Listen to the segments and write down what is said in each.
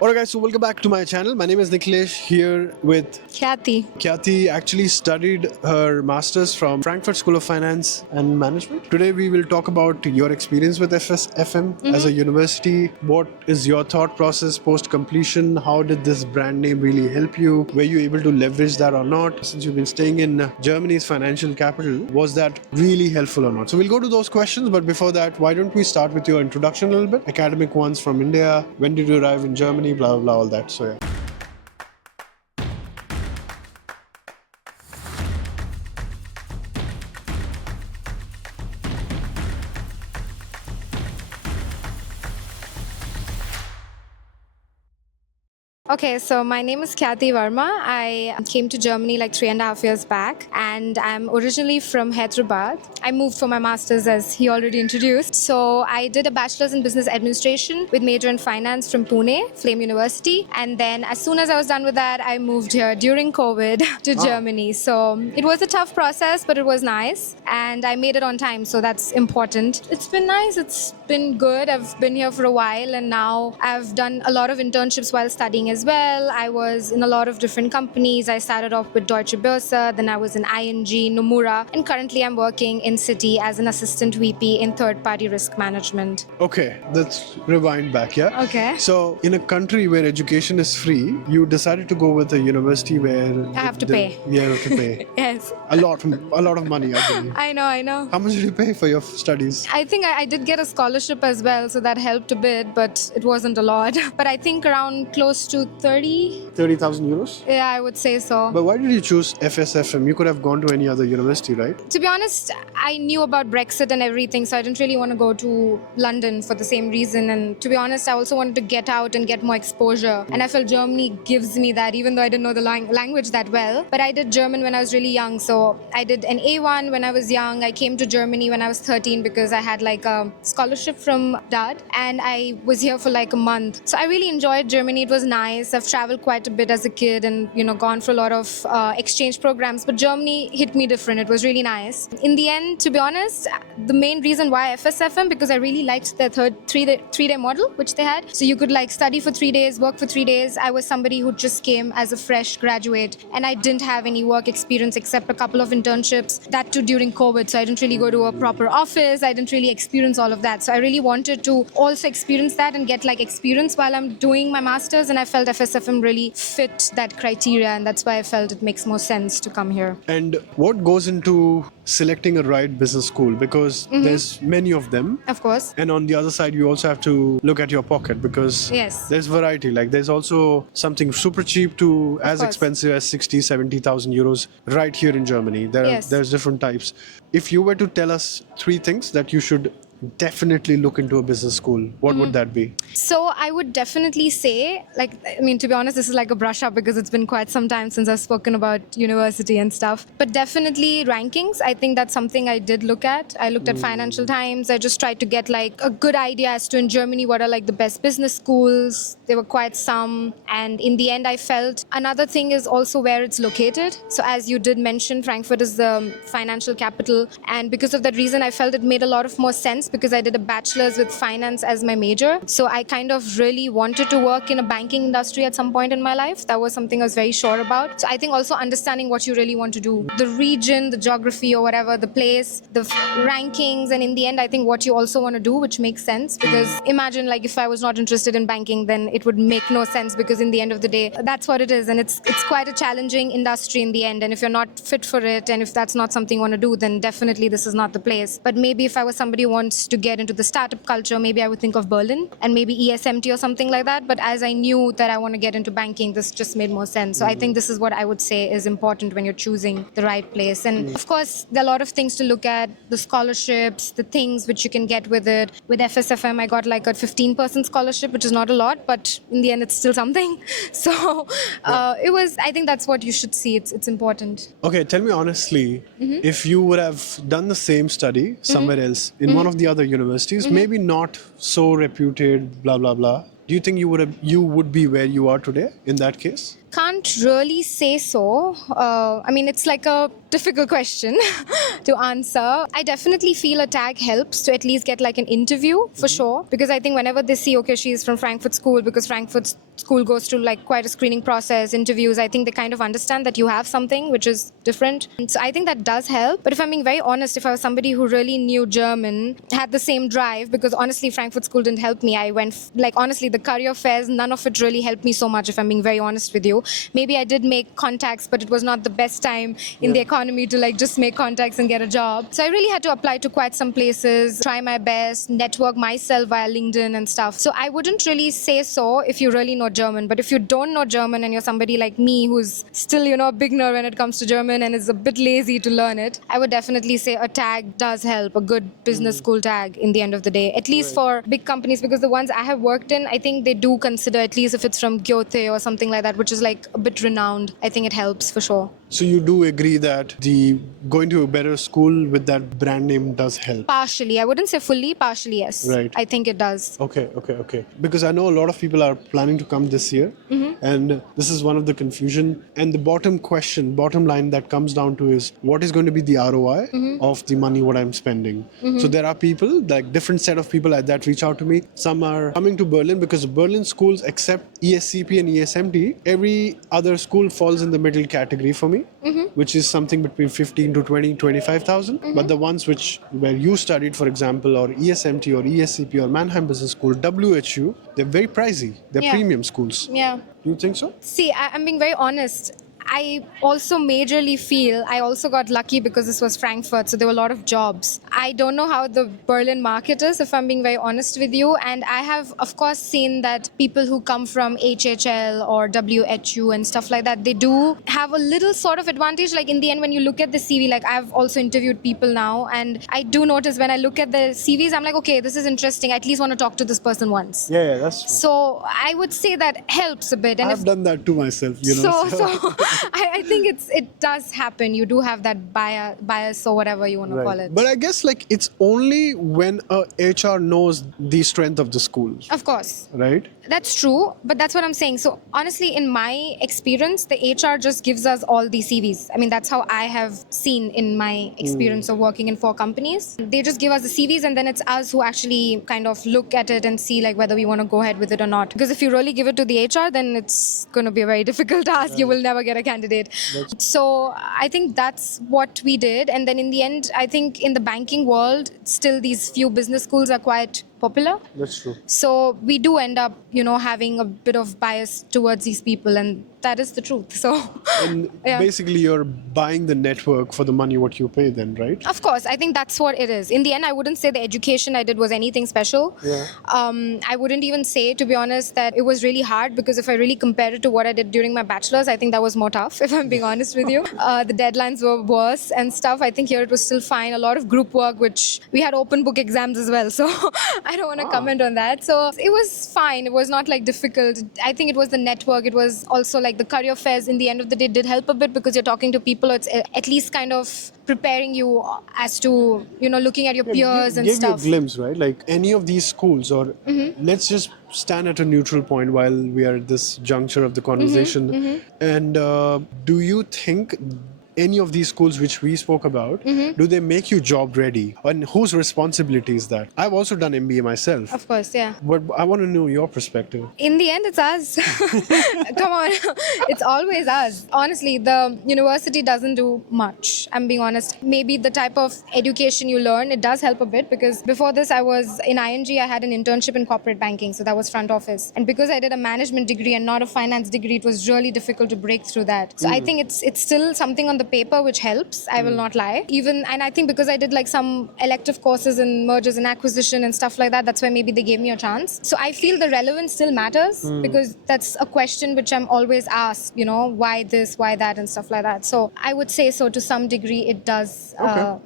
Alright guys, so welcome back to my channel. My name is Nikhilesh here with Kati. Kati. Actually studied her masters from Frankfurt School of Finance and Management. Today we will talk about your experience with FSFM as a university. What is your thought process post completion? How did this brand name really help you? Were you able to leverage that or not? Since you've been staying in Germany's financial capital, was that really helpful or not? So we'll go to those questions, but before that, why don't we start with your introduction a little bit? Academic ones from India. When did you arrive in Germany? Blah blah, all that. So yeah. Okay, so my name is Kati Verma. I came to Germany like 3.5 years back, and I'm originally from Hyderabad. I moved for my master's, as he already introduced. So I did a bachelor's in business administration with major in finance from Pune, Flame University. And then as soon as I was done with that, I moved here during COVID to Germany. So it was a tough process, but it was nice. And I made it on time, so that's important. It's been nice. It's been good. I've been here for a while, and now I've done a lot of internships while studying as well. I was in a lot of different companies. I started off with Deutsche Börse, then I was in ING, Nomura, and currently I'm working in Citi as an assistant VP in third-party risk management. Okay, let's rewind back, yeah? Okay. So, in a country where education is free, you decided to go with a university where... I have to pay. Yeah, you have to pay. Yes. A lot of money, I believe. I know. How much did you pay for your studies? I think I did get a scholarship as well, so that helped a bit, but it wasn't a lot. But I think around close to 30,000 euros? Yeah, I would say so. But why did you choose FSFM? You could have gone to any other university, right? To be honest, I knew about Brexit and everything, so I didn't really want to go to London for the same reason. And to be honest, I also wanted to get out and get more exposure. And I felt Germany gives me that, even though I didn't know the language that well. But I did German when I was really young. So I did an A1 when I was young. I came to Germany when I was 13 because I had like a scholarship from Dad. And I was here for like a month. So I really enjoyed Germany. It was nice. I've traveled quite a bit as a kid and, gone for a lot of exchange programs. But Germany hit me different. It was really nice. In the end, to be honest, the main reason why FSFM, because I really liked their three-day model, which they had. So you could like study for 3 days, work for 3 days. I was somebody who just came as a fresh graduate and I didn't have any work experience except a couple of internships, that too during COVID. So I didn't really go to a proper office. I didn't really experience all of that. So I really wanted to also experience that and get like experience while I'm doing my master's, and I felt FSFM really fit that criteria, and that's why I felt it makes more sense to come here. And what goes into selecting a right business school? Because there's many of them. Of course. And on the other side, you also have to look at your pocket because there's variety. Like there's also something super cheap to as expensive as 60, 70,000 euros right here in Germany. There's different types. If you were to tell us 3 things that you should definitely look into a business school, what would that be? So I would definitely say, to be honest, this is like a brush up because it's been quite some time since I've spoken about university and stuff. But definitely rankings. I think that's something I did look at. I looked at Financial Times. I just tried to get like a good idea as to in Germany what are like the best business schools. There were quite some. And in the end, I felt another thing is also where it's located. So as you did mention, Frankfurt is the financial capital. And because of that reason, I felt it made a lot of more sense because I did a bachelor's with finance as my major. So I kind of really wanted to work in a banking industry at some point in my life. That was something I was very sure about. So I think also understanding what you really want to do, the region, the geography or whatever, the place, the rankings, and in the end, I think what you also want to do, which makes sense, because imagine like if I was not interested in banking, then it would make no sense because in the end of the day, that's what it is. And it's quite a challenging industry in the end. And if you're not fit for it, and if that's not something you want to do, then definitely this is not the place. But maybe if I was somebody who wants to get into the startup culture, maybe I would think of Berlin and maybe ESMT or something like that. But as I knew that I want to get into banking, this just made more sense. So I think this is what I would say is important when you're choosing the right place. And of course, there are a lot of things to look at, the scholarships, the things which you can get with it. With FSFM, I got like a 15% scholarship, which is not a lot, but in the end, it's still something. So I think that's what you should see. It's important. Okay, tell me honestly, if you would have done the same study somewhere else in one of the other universities, maybe not so reputed, blah, blah, blah. Do you think you would be where you are today in that case? Can't really say so. I mean, it's like a difficult question to answer. I definitely feel a tag helps to at least get like an interview for sure. Because I think whenever they see, okay, she's from Frankfurt School, because Frankfurt School goes through like quite a screening process, interviews, I think they kind of understand that you have something which is different. And so I think that does help. But if I'm being very honest, if I was somebody who really knew German, had the same drive, because honestly, Frankfurt School didn't help me. I went, like, honestly, the career fairs, none of it really helped me so much, if I'm being very honest with you. Maybe I did make contacts, but it was not the best time in the economy to like just make contacts and get a job. So I really had to apply to quite some places, try my best, network myself via LinkedIn and stuff. So I wouldn't really say so if you really know German. But if you don't know German and you're somebody like me who's still, a beginner when it comes to German and is a bit lazy to learn it, I would definitely say a tag does help, a good business school tag in the end of the day, at least for big companies, because the ones I have worked in, I think they do consider, at least if it's from Goethe or something like that, which is like a bit renowned, I think it helps for sure. So you do agree that the going to a better school with that brand name does help? Partially. I wouldn't say fully, partially yes. Right. I think it does. Okay. Because I know a lot of people are planning to come this year, and this is one of the confusion. And the bottom line that comes down to is what is going to be the ROI of the money what I'm spending. So there are people, like different set of people that reach out to me. Some are coming to Berlin because Berlin schools accept ESCP and ESMT. Every other school falls in the middle category for me, which is something between 15 to 20, 25,000. But the ones where you studied, for example, or ESMT or ESCP or Mannheim Business School, WHU, they're very pricey. They're premium schools. Yeah. Do you think so? See, I'm being very honest. I also majorly feel I also got lucky because this was Frankfurt, so there were a lot of jobs. I don't know how the Berlin market is, if I'm being very honest with you. And I have, of course, seen that people who come from HHL or WHU and stuff like that, they do have a little sort of advantage. Like in the end, when you look at the CV, like I've also interviewed people now, and I do notice when I look at the CVs, I'm like, okay, this is interesting. I at least want to talk to this person once. Yeah, that's true. So I would say that helps a bit. And I've done that to myself, So I think it does happen. You do have that bias or whatever you want to call it. But I guess like it's only when a HR knows the strength of the school. Of course. Right? That's true, but that's what I'm saying. So honestly, in my experience, the HR just gives us all the CVs. I mean, that's how I have seen in my experience of working in 4 companies. They just give us the CVs, and then it's us who actually kind of look at it and see like whether we want to go ahead with it or not. Because if you really give it to the HR, then it's going to be a very difficult task. You will never get a candidate. So I think that's what we did. And then in the end, I think in the banking world, still these few business schools are quite popular. That's true. So we do end up, having a bit of bias towards these people, and that is the truth. So And basically you're buying the network for the money what you pay then, right? Of course, I think that's what it is. In the end, I wouldn't say the education I did was anything special. Yeah. I wouldn't even say, to be honest, that it was really hard, because if I really compare it to what I did during my bachelor's, I think that was more tough, if I'm being honest with you. The deadlines were worse and stuff. I think here it was still fine. A lot of group work, which we had open book exams as well. So I don't want to comment on that. So it was fine. It was not like difficult. I think it was the network. It was also like the career fairs in the end of the day did help a bit, because you're talking to people. It's at least kind of preparing you as to, looking at your peers and stuff. Give you a glimpse, right? Like any of these schools, or let's just stand at a neutral point while we are at this juncture of the conversation. And do you think any of these schools which we spoke about, do they make you job ready? And whose responsibility is that? I've also done MBA myself. Of course, yeah. But I want to know your perspective. In the end, it's us. Come on. It's always us. Honestly, the university doesn't do much. I'm being honest. Maybe the type of education you learn, it does help a bit, because before this, I was in ING, I had an internship in corporate banking. So that was front office. And because I did a management degree and not a finance degree, it was really difficult to break through that. So I think it's still something on the paper which helps. I will not lie. And I think because I did like some elective courses in mergers and acquisition and stuff like that, that's why maybe they gave me a chance. So I feel the relevance still matters, because that's a question which I'm always asked, why this, why that and stuff like that. So I would say so to some degree it does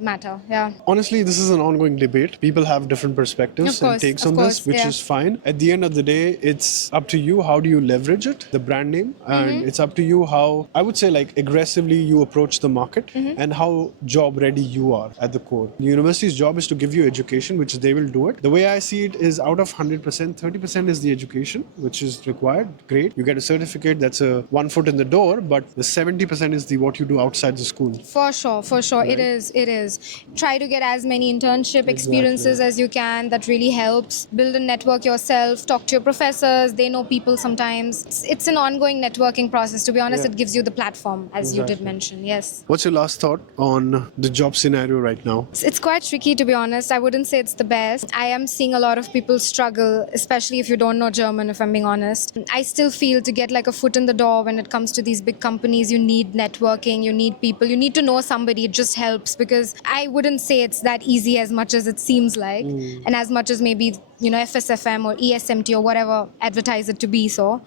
matter. Yeah. Honestly, this is an ongoing debate. People have different perspectives and takes on this, which is fine. At the end of the day, it's up to you. How do you leverage it, the brand name? And it's up to you how, I would say, like aggressively you approach approach the market and how job ready you are at the core. The university's job is to give you education, which they will do it. The way I see it is out of 100%, 30% is the education, which is required. Great. You get a certificate, that's a 1 foot in the door, but the 70% is the what you do outside the school. For sure. Right. It is. Try to get as many internship experiences as you can. That really helps. Build a network yourself. Talk to your professors. They know people sometimes. It's an ongoing networking process. To be honest, Yeah. it gives you the platform, as you did Exactly. mention. Yes. What's your last thought on the job scenario right now? It's quite tricky, to be honest. I wouldn't say it's the best. I am seeing a lot of people struggle, especially if you don't know German, if I'm being honest. I still feel to get like a foot in the door when it comes to these big companies, you need networking, you need people, you need to know somebody. It just helps, because I wouldn't say it's that easy as much as it seems like, and as much as maybe, FSFM or ESMT or whatever advertise it to be so.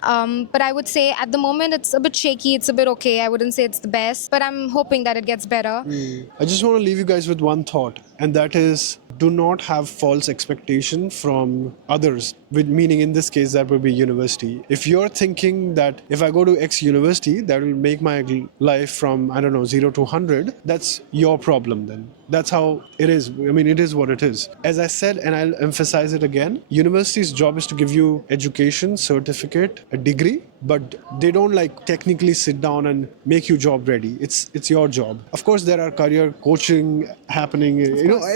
But I would say at the moment it's a bit shaky, it's a bit okay. I wouldn't say it's the best, but I'm hoping that it gets better. I just want to leave you guys with one thought, and that is do not have false expectation from others, meaning in this case that would be university. If you're thinking that if I go to X university, that will make my life from, 0 to 100, that's your problem then. That's how it is. I mean, it is what it is. As I said, and I'll emphasize it again, university's job is to give you education, certificate, a degree, but they don't technically sit down and make you job ready. It's your job. Of course, there are career coaching happening.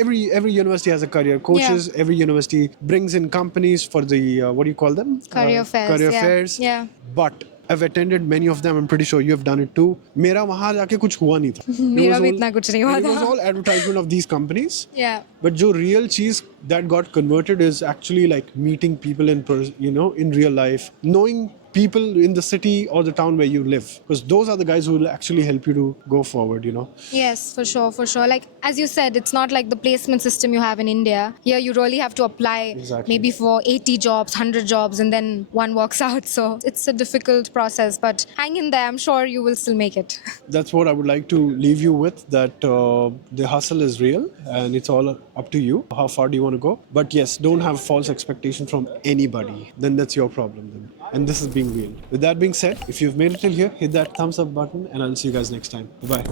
Every university has a career coaches. Yeah. Every university brings in companies for the what do you call them? Career fairs. Career Yeah. fairs. Yeah. But I've attended many of them. I'm pretty sure you have done it too. मेरा वहाँ जाके कुछ हुआ नहीं था. मेरा भी इतना कुछ नहीं हुआ It was था. all advertisement of these companies. Yeah. But the real cheese that got converted is actually meeting people in real life, knowing people in the city or the town where you live, because those are the guys who will actually help you to go forward. Yes, for sure. Like, as you said, it's not like the placement system you have in India. Here, you really have to apply Exactly. maybe for 80 jobs, 100 jobs, and then one works out. So it's a difficult process, but hang in there. I'm sure you will still make it. That's what I would like to leave you with, that the hustle is real and it's all up to you. How far do you want to go? But yes, don't have false expectations from anybody. Then that's your problem then. And this is being real. With that being said, if you've made it till here, hit that thumbs up button and I'll see you guys next time. Bye-bye.